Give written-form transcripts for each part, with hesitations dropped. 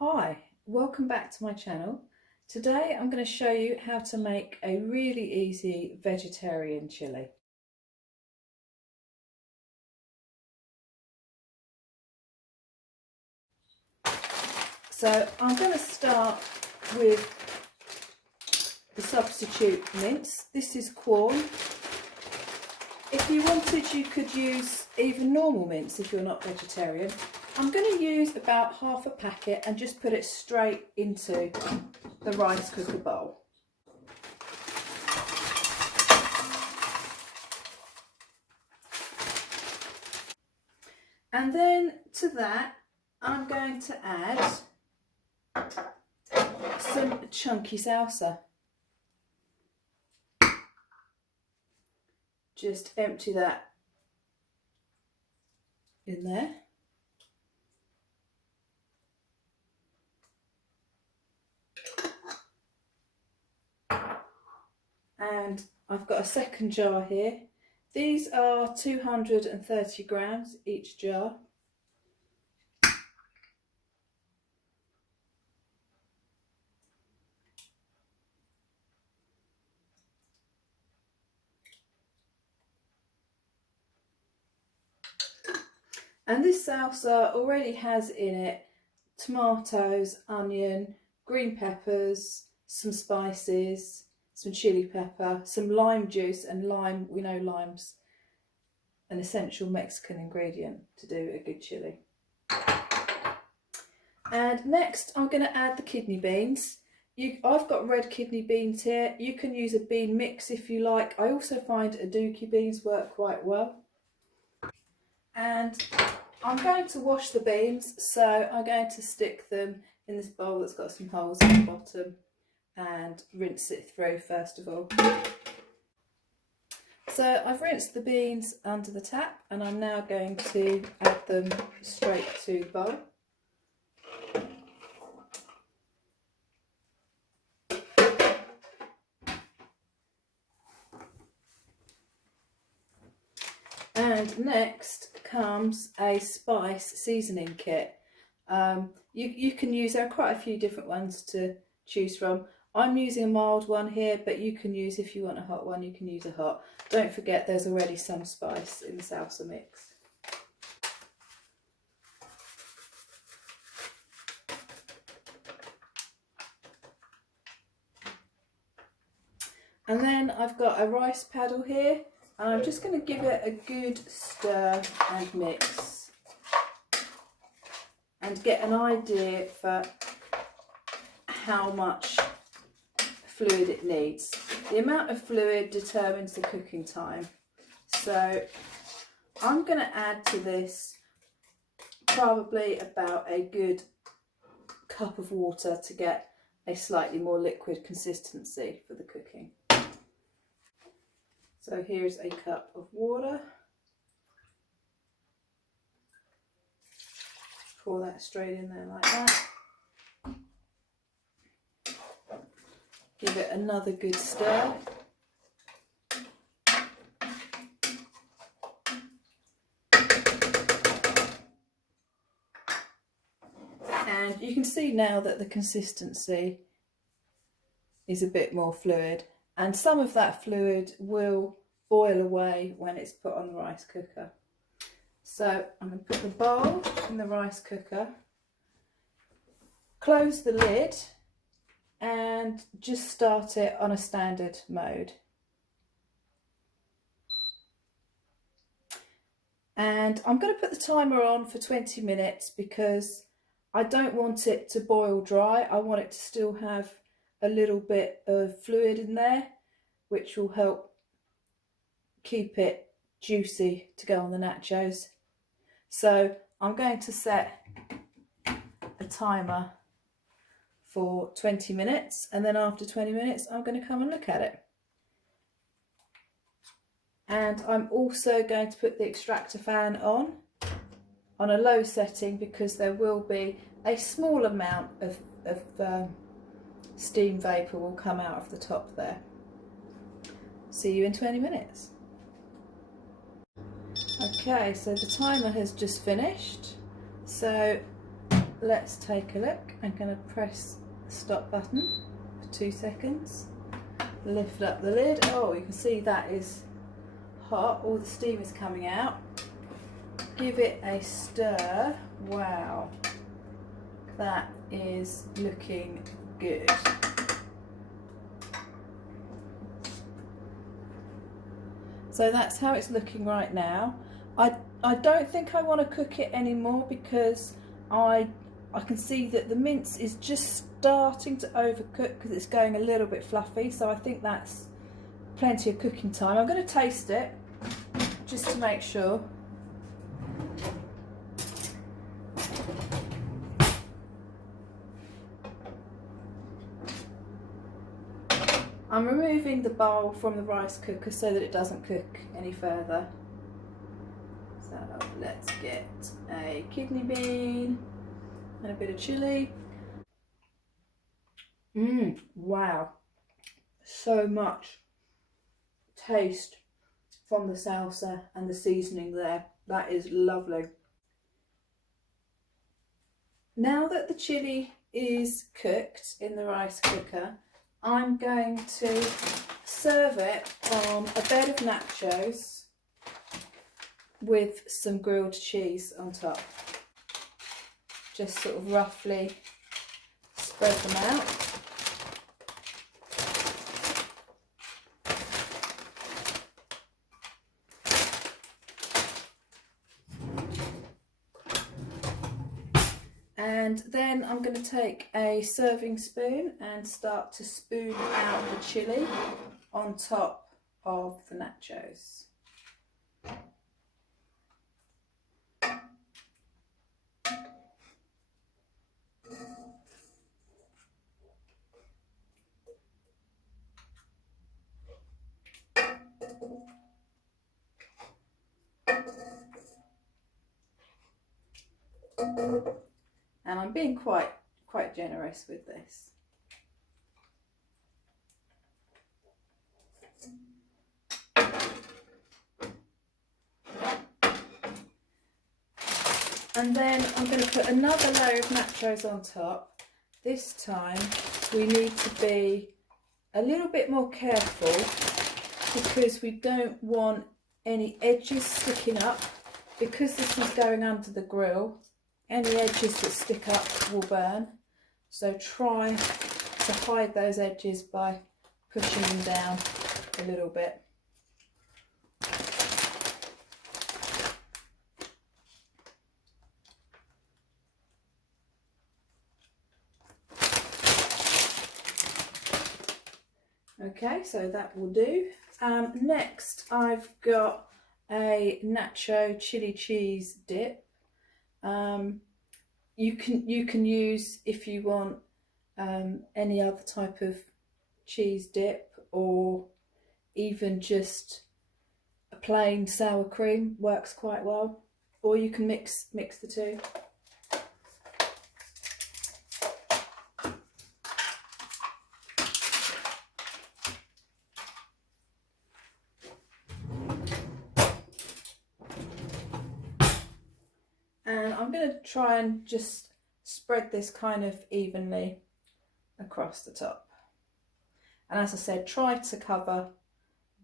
Hi, welcome back to my channel. Today I'm going to show you how to make a really easy vegetarian chili. So I'm going to start with the substitute mince. This is corn. If you wanted, you could use even normal mince if you're not vegetarian. I'm going to use about half a packet and just put it straight into the rice cooker bowl. And then to that I'm going to add some chunky salsa. Just empty that in there. And I've got a second jar here. These are 230 grams each jar. And this salsa already has in it tomatoes, onion, green peppers, some spices, some chili pepper, some lime juice, and lime, we know lime's an essential Mexican ingredient to do a good chili. And next I'm going to add the kidney beans. I've got red kidney beans here. You can use a bean mix if you like. I also find aduki beans work quite well. And I'm going to wash the beans, so I'm going to stick them in this bowl that's got some holes at the bottom and rinse it through first of all. So I've rinsed the beans under the tap and I'm now going to add them straight to the bowl. And next comes a spice seasoning kit. You can use, there are quite a few different ones to choose from. I'm using a mild one here, but you can use, if you want a hot one, you can use a hot. Don't forget there's already some spice in the salsa mix. And then I've got a rice paddle here. And I'm just going to give it a good stir and mix and get an idea for how much fluid it needs. The amount of fluid determines the cooking time. So I'm going to add to this probably about a good cup of water to get a slightly more liquid consistency for the cooking. So here's a cup of water. Pour that straight in there like that. Give it another good stir. And you can see now that the consistency is a bit more fluid, and some of that fluid will boil away when it's put on the rice cooker. So I'm going to put the bowl in the rice cooker, close the lid and just start it on a standard mode. And I'm going to put the timer on for 20 minutes because I don't want it to boil dry. I want it to still have a little bit of fluid in there, which will help keep it juicy to go on the nachos. So I'm going to set a timer for 20 minutes, and then after 20 minutes I'm going to come and look at it. And I'm also going to put the extractor fan on a low setting because there will be a small amount of steam vapour will come out of the top there. See you in 20 minutes. Okay, so the timer has just finished. So let's take a look. I'm going to press the stop button for 2 seconds. Lift up the lid. Oh, you can see that is hot. All the steam is coming out. Give it a stir. Wow, that is looking good. So that's how it's looking right now. I don't think I want to cook it anymore because I can see that the mince is just starting to overcook because it's going a little bit fluffy, so I think that's plenty of cooking time. I'm going to taste it just to make sure. I'm removing the bowl from the rice cooker so that it doesn't cook any further. So let's get a kidney bean and a bit of chilli. Wow, so much taste from the salsa and the seasoning there. That is lovely. Now that the chilli is cooked in the rice cooker, I'm going to serve it on a bed of nachos with some grilled cheese on top. Just sort of roughly spread them out. And then I'm going to take a serving spoon and start to spoon out the chilli on top of the nachos. And I'm being quite generous with this. And then I'm going to put another layer of nachos on top. This time we need to be a little bit more careful because we don't want any edges sticking up. Because this is going under the grill, any edges that stick up will burn. So try to hide those edges by pushing them down a little bit. Okay, so that will do. Next, I've got a nacho chili cheese dip. You can use, if you want, any other type of cheese dip, or even just a plain sour cream works quite well, or you can mix the two. And I'm going to try and just spread this kind of evenly across the top. And as I said, try to cover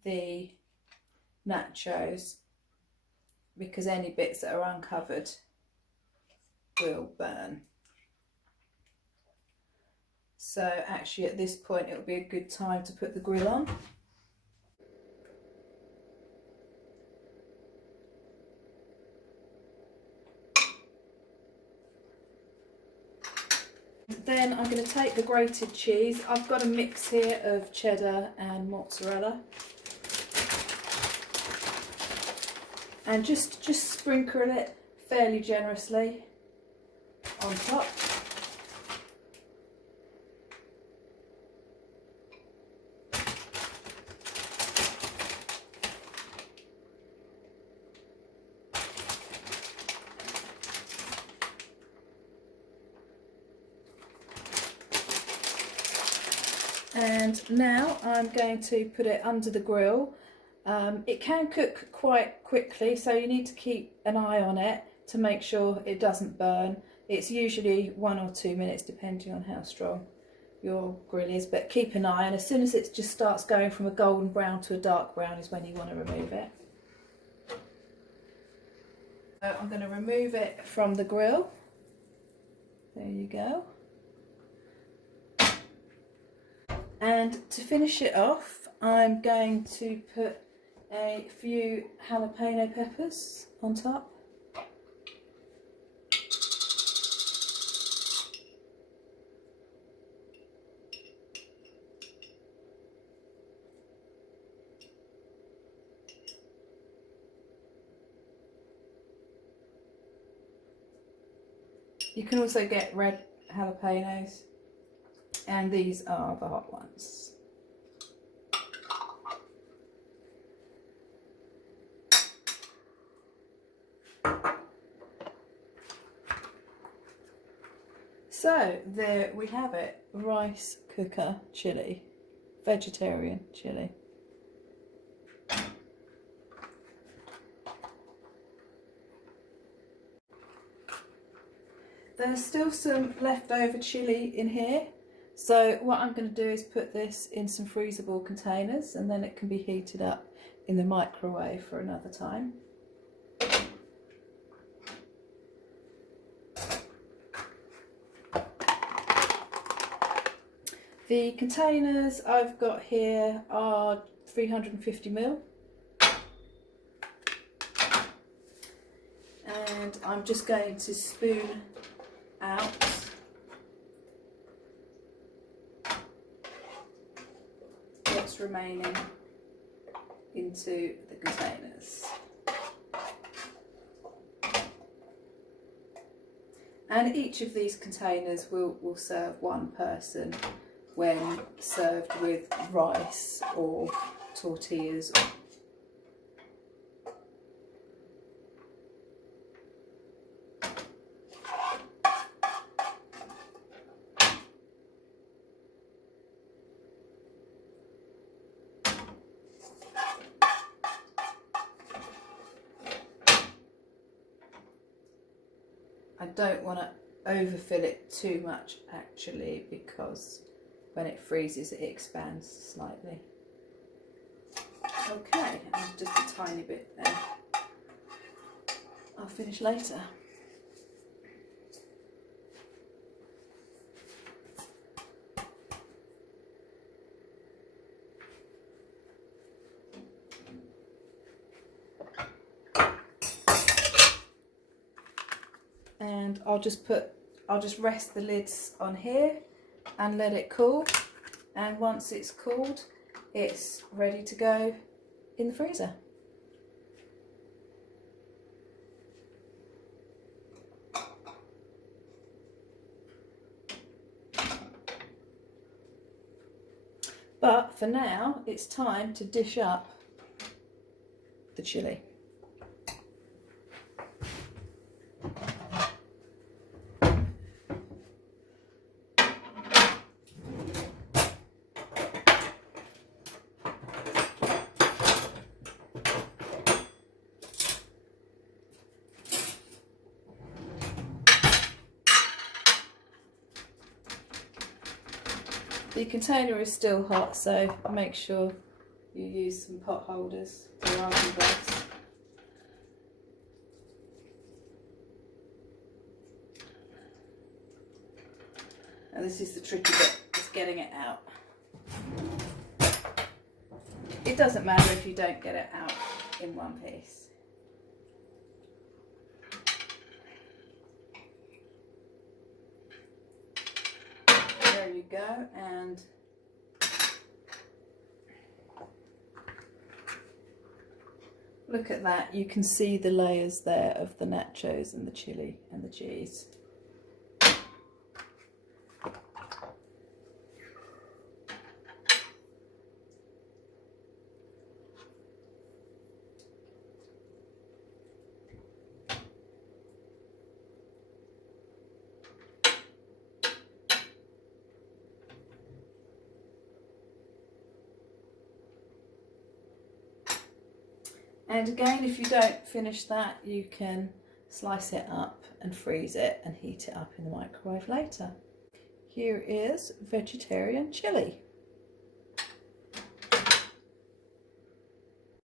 the nachos because any bits that are uncovered will burn. So actually at this point it would be a good time to put the grill on. Then I'm going to take the grated cheese. I've got a mix here of cheddar and mozzarella. And just sprinkle it fairly generously on top. And now I'm going to put it under the grill. It can cook quite quickly, so you need to keep an eye on it to make sure it doesn't burn. It's usually 1 or 2 minutes depending on how strong your grill is, but keep an eye, and as soon as it just starts going from a golden brown to a dark brown is when you want to remove it. So I'm going to remove it from the grill. There you go. And to finish it off, I'm going to put a few jalapeno peppers on top. You can also get red jalapenos, and these are the hot ones. So there we have it, rice cooker chili, vegetarian chili. There's still some leftover chili in here, so what I'm going to do is put this in some freezable containers, and then it can be heated up in the microwave for another time. The containers I've got here are 350ml. And I'm just going to spoon out what's remaining into the containers. And each of these containers will serve one person when served with rice or tortillas. I don't want to overfill it too much actually, because when it freezes it expands slightly. Okay, and just a tiny bit there. I'll finish later. And I'll just rest the lids on here and let it cool, and once it's cooled it's ready to go in the freezer. But for now it's time to dish up the chili. The container is still hot, so make sure you use some pot holders or oven gloves. And this is the tricky bit, is getting it out. It doesn't matter if you don't get it out in one piece. There you go, and look at that, you can see the layers there of the nachos and the chili and the cheese. And again, if you don't finish that, you can slice it up and freeze it and heat it up in the microwave later. Here is vegetarian chili.